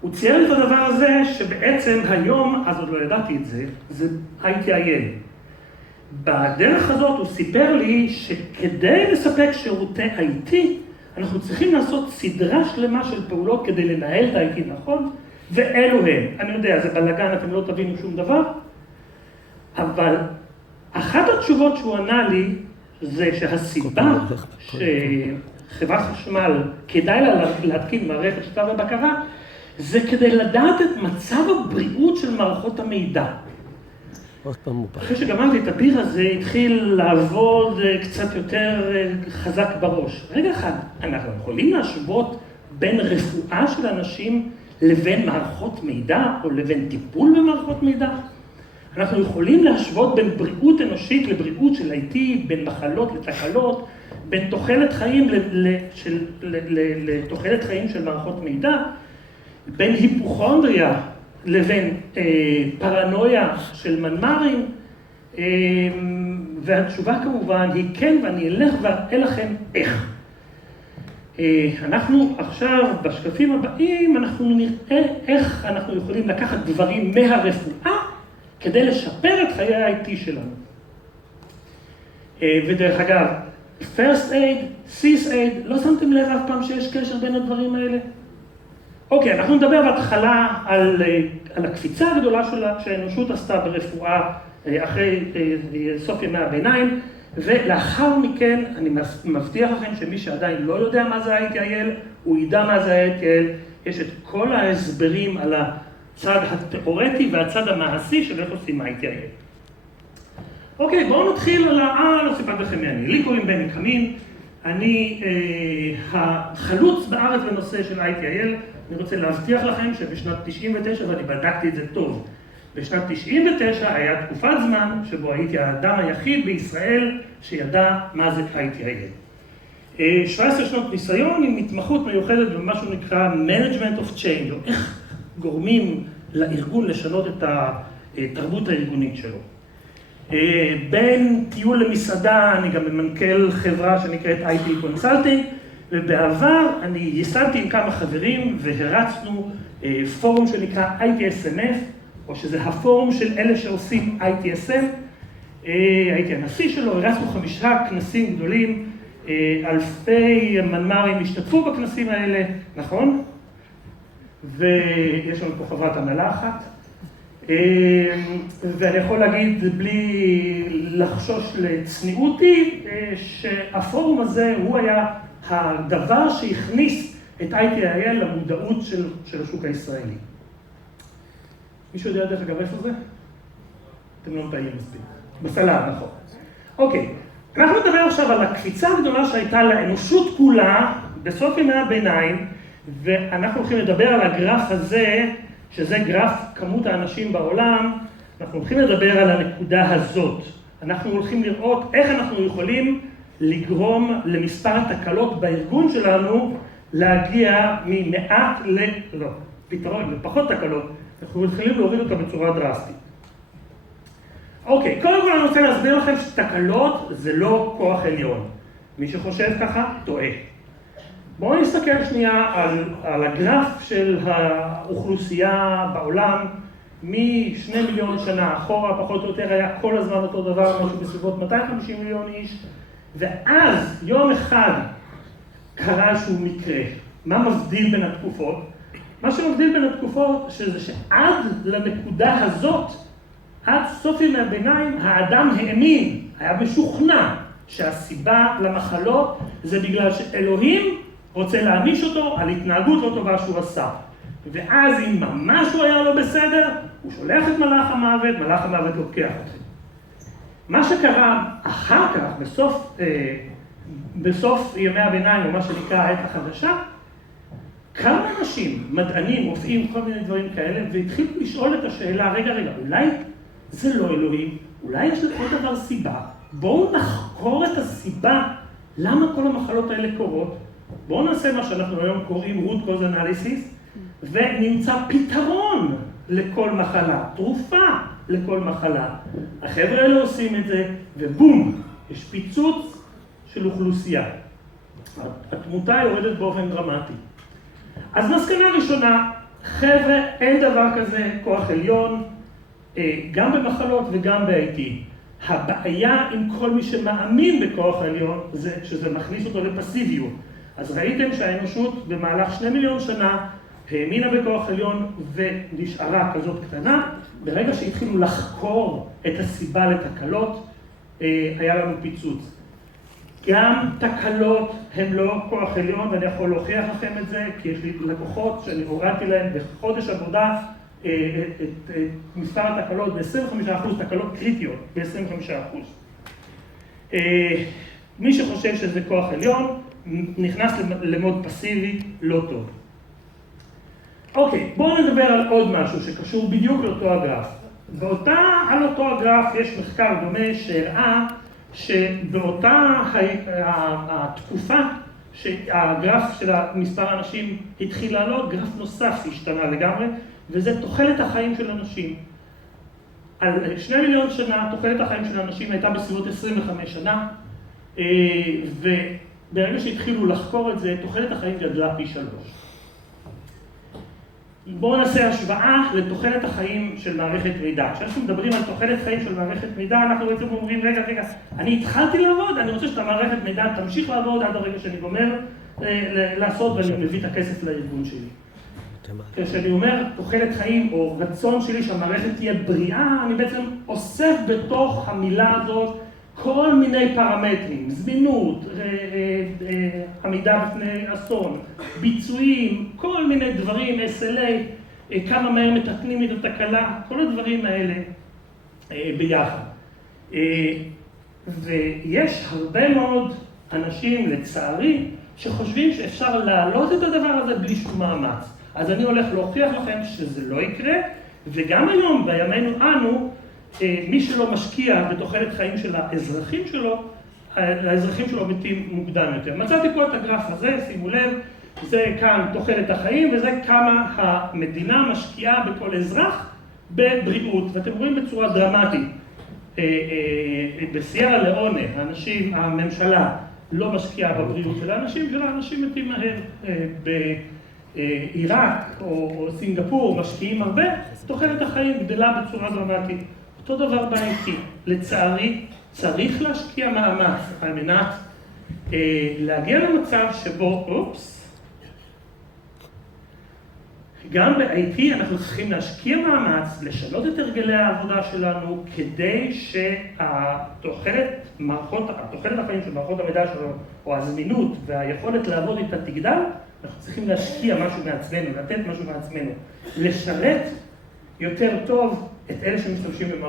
הוא צייר את הדבר הזה שבעצם היום, אז עוד לא ידעתי את זה, זה ITIL. בדרך הזאת הוא סיפר לי שכדי לספק שירותי IT, אנחנו צריכים לעשות סדרה שלמה של פעולות כדי לנהל את ה-IT נכון, ואלו הם. אני יודע, זה בלגן, אתם לא תבינו שום דבר, אבל אחת התשובות שהוא ענה לי, זה שהסיבה שחברת חשמל כדאי לה להתקין מערכת שליטה ובקרה, זה כדי לדעת את מצב הבריאות של מערכות המידע. אחרי שגמרתי את הביר הזה, התחיל לעבוד קצת יותר חזק בראש. רגע אחד, אנחנו יכולים להשוות בין רפואה של אנשים לבין מערכות מידע, או לבין טיפול במערכות מידע? אנחנו יכולים להשוות בין בריאות אנושית לבריאות של IT, בין מחלות לתקלות, בין תוחלת חיים לתוחלת חיים של מערכות מידע, בין היפוכונדריה לבין פרנויה של מנמ"רים, והתשובה כמובן היא כן, ואני אלך ואראה לכם איך. אנחנו עכשיו, בשקפים הבאים, אנחנו נראה איך אנחנו יכולים לקחת דברים מהרפואה כדי לשפר את חיי ה-IT שלנו. ודרך אגב, First Aid, Cis Aid, לא שמתם לב אף פעם שיש קשר בין הדברים האלה? אוקיי, אנחנו נדבר בהתחלה על הקפיצה הגדולה שהאנושות עשתה ברפואה אחרי סוף ימי הביניים, ולאחר מכן אני מבטיח לכם שמי שעדיין לא יודע מה זה ITIL, הוא ידע מה זה ITIL, יש את כל ההסברים על הצד התיאורטי והצד המעשי של איך עושים ITIL. אוקיי, בואו נתחיל על לא סיפרתי לכם מי אני. לי קוראים בני קמין, אני החלוץ בארץ בנושא של ITIL. אני רוצה להבטיח לכם שבשנת 99, ואני בדקתי את זה טוב, בשנת 99 היה תקופת זמן שבו הייתי האדם היחיד בישראל שידע מה זה ITIL. 17 שנות ניסיון עם התמחות מיוחדת במה שהוא נקרא Management of Change, או איך גורמים לארגון לשנות את התרבות הארגונית שלו. בין טיול למסעדה, אני גם ממנכ"ל חברה שנקראת IT Consulting, ובעבר אני ייסדתי עם כמה חברים והרצנו פורום שנקרא ITSMF, או שזה הפורום של אלה שעושים ITSM. הייתי הנשיא שלו, הרצנו 5 כנסים גדולים, אלפי מנמ"רים השתתפו בכנסים האלה, נכון? ויש לנו פה חברת הנהלה אחת. ואני יכול להגיד בלי לחשוש לצניעותי, שהפורום הזה הוא היה הדבר שהכניס את ITIL למודעות של השוק הישראלי. מישהו יודע דרך אגב איפה זה? אתם לא מטעים מספיק. בסלט, נכון. אוקיי, אנחנו נדבר עכשיו על הקפיצה הגדולה שהייתה לאנושות כולה בסוף ימי הביניים, ואנחנו הולכים לדבר על הגרף הזה, שזה גרף כמות האנשים בעולם, אנחנו הולכים לדבר על הנקודה הזאת. אנחנו הולכים לראות איך אנחנו יכולים לגרום למספר התקלות בארגון שלנו להגיע ממעט לפתרון, לפחות תקלות. אנחנו יכולים להוריד אותה בצורה דרסטית. אוקיי, קודם כל אני רוצה להסביר לכם שתקלות זה לא כוח עליון. מי שחושב ככה, טועה. בואו נסתכל שנייה על הגרף של האוכלוסייה בעולם, מ2 מיליון שנה אחורה, פחות או יותר היה כל הזמן אותו דבר, משהו בסביבות 250 מיליון איש, ואז יום אחד קרה איזשהו מקרה. מה מבדיל בין התקופות? מה שמבדיל בין התקופות שזה שעד לנקודה הזאת, עד סוף ימי הביניים, האדם האמין, היה משוכנע שהסיבה למחלות זה בגלל שאלוהים רוצה להעניש אותו על התנהגות לא טובה שהוא עשה. ואז אם ממש הוא היה לא בסדר, הוא שולח את מלאך המוות, מלאך המוות לוקח אותו. מה שקרה אחר כך, בסוף ימי הביניים, או מה שנקרא העת החדשה, כמה אנשים, מדענים, רופאים, כל מיני דברים כאלה, והתחילו לשאול את השאלה, רגע, אולי זה לא אלוהים, אולי יש לכל דבר סיבה, בואו נחקור את הסיבה, למה כל המחלות האלה קורות, בואו נעשה מה שאנחנו היום קוראים root cause analysis, ונמצא פתרון לכל מחלה, תרופה לכל מחלה. החבר'ה האלה עושים את זה, ובום, יש פיצוץ של אוכלוסייה. התמותה יורדת באופן דרמטי. אז מסקנה ראשונה, חבר'ה, אין דבר כזה כוח עליון, גם במחלות וגם ב-IT. הבעיה עם כל מי שמאמין בכוח עליון זה שזה מכניס אותו לפסיביות. אז ראיתם שהאנושות במהלך 2 מיליון שנה האמינה בכוח עליון ונשארה כזאת קטנה. ברגע שהתחילו לחקור את הסיבה לתקלות, היה לנו פיצוץ. גם תקלות הן לא כוח עליון, ואני יכול להוכיח לכם את זה, כי יש לי לקוחות שאני הורדתי להם בחודש עבודה את מספר התקלות ב-25%, תקלות קריטיות ב-25%. מי שחושב שזה כוח עליון, נכנס למוד פסיבי, לא טוב. אוקיי, בואו נדבר על עוד משהו שקשור בדיוק לאותו הגרף. על אותו הגרף יש מחקר דומה שהראה שבאותה התקופה שהגרף של מספר האנשים התחיל לעלות, גרף נוסף השתנה לגמרי, וזה תוחלת החיים של אנשים. על 2 מיליון שנה, תוחלת החיים של אנשים הייתה בסביבות 25 שנה, וברגע שהתחילו לחקור את זה, תוחלת החיים גדלה פי 3. בואו נעשה השוואה לתוחלת החיים של מערכת מידע. כשאנחנו מדברים על תוחלת חיים של מערכת מידע, אנחנו בעצם אומרים, רגע, אני התחלתי לעבוד, אני רוצה שהמערכת מידע תמשיך לעבוד עד הרגע שאני גומר לעשות ואני מביא את הכסף לארגון שלי. כשאני אומר תוחלת חיים או רצון שלי שהמערכת תהיה בריאה, אני בעצם אוסף בתוך המילה הזאת כל מיני פרמטרים, זמינות, עמידה בפני אסון, ביצועים, כל מיני דברים, SLA, כמה מהר מתקנים את התקלה, כל הדברים האלה ביחד. ויש הרבה מאוד אנשים, לצערי, שחושבים שאפשר להעלות את הדבר הזה בלי שום מאמץ. אז אני הולך להוכיח לכם שזה לא יקרה, וגם היום, בימינו אנו, מי שלא משקיע בתוחלת חיים של האזרחים שלו מתים מוקדם יותר. מצאתי פה את הגרף הזה, שימו לב, זה כאן תוחלת החיים, וזה כמה המדינה משקיעה בכל אזרח בבריאות. ואתם רואים בצורה דרמטית, בסיירה לאונה, הממשלה לא משקיעה בבריאות של האנשים מתים מהר. בעיראק או סינגפור משקיעים הרבה, תוחלת החיים גדלה בצורה דרמטית. אותו דבר בעייתי. לצערי, צריך להשקיע מאמץ על מנת להגיע למצב שבו, גם ב-IT אנחנו צריכים להשקיע מאמץ, לשנות את הרגלי העבודה שלנו, כדי שהתוחלת החיים של מערכות המידע שלנו, או הזמינות והיכולת לעבוד איתה תגדל, אנחנו צריכים להשקיע משהו מעצמנו, לתת משהו מעצמנו, לשרת יותר טוב את אלה שמשתמשים במערכות.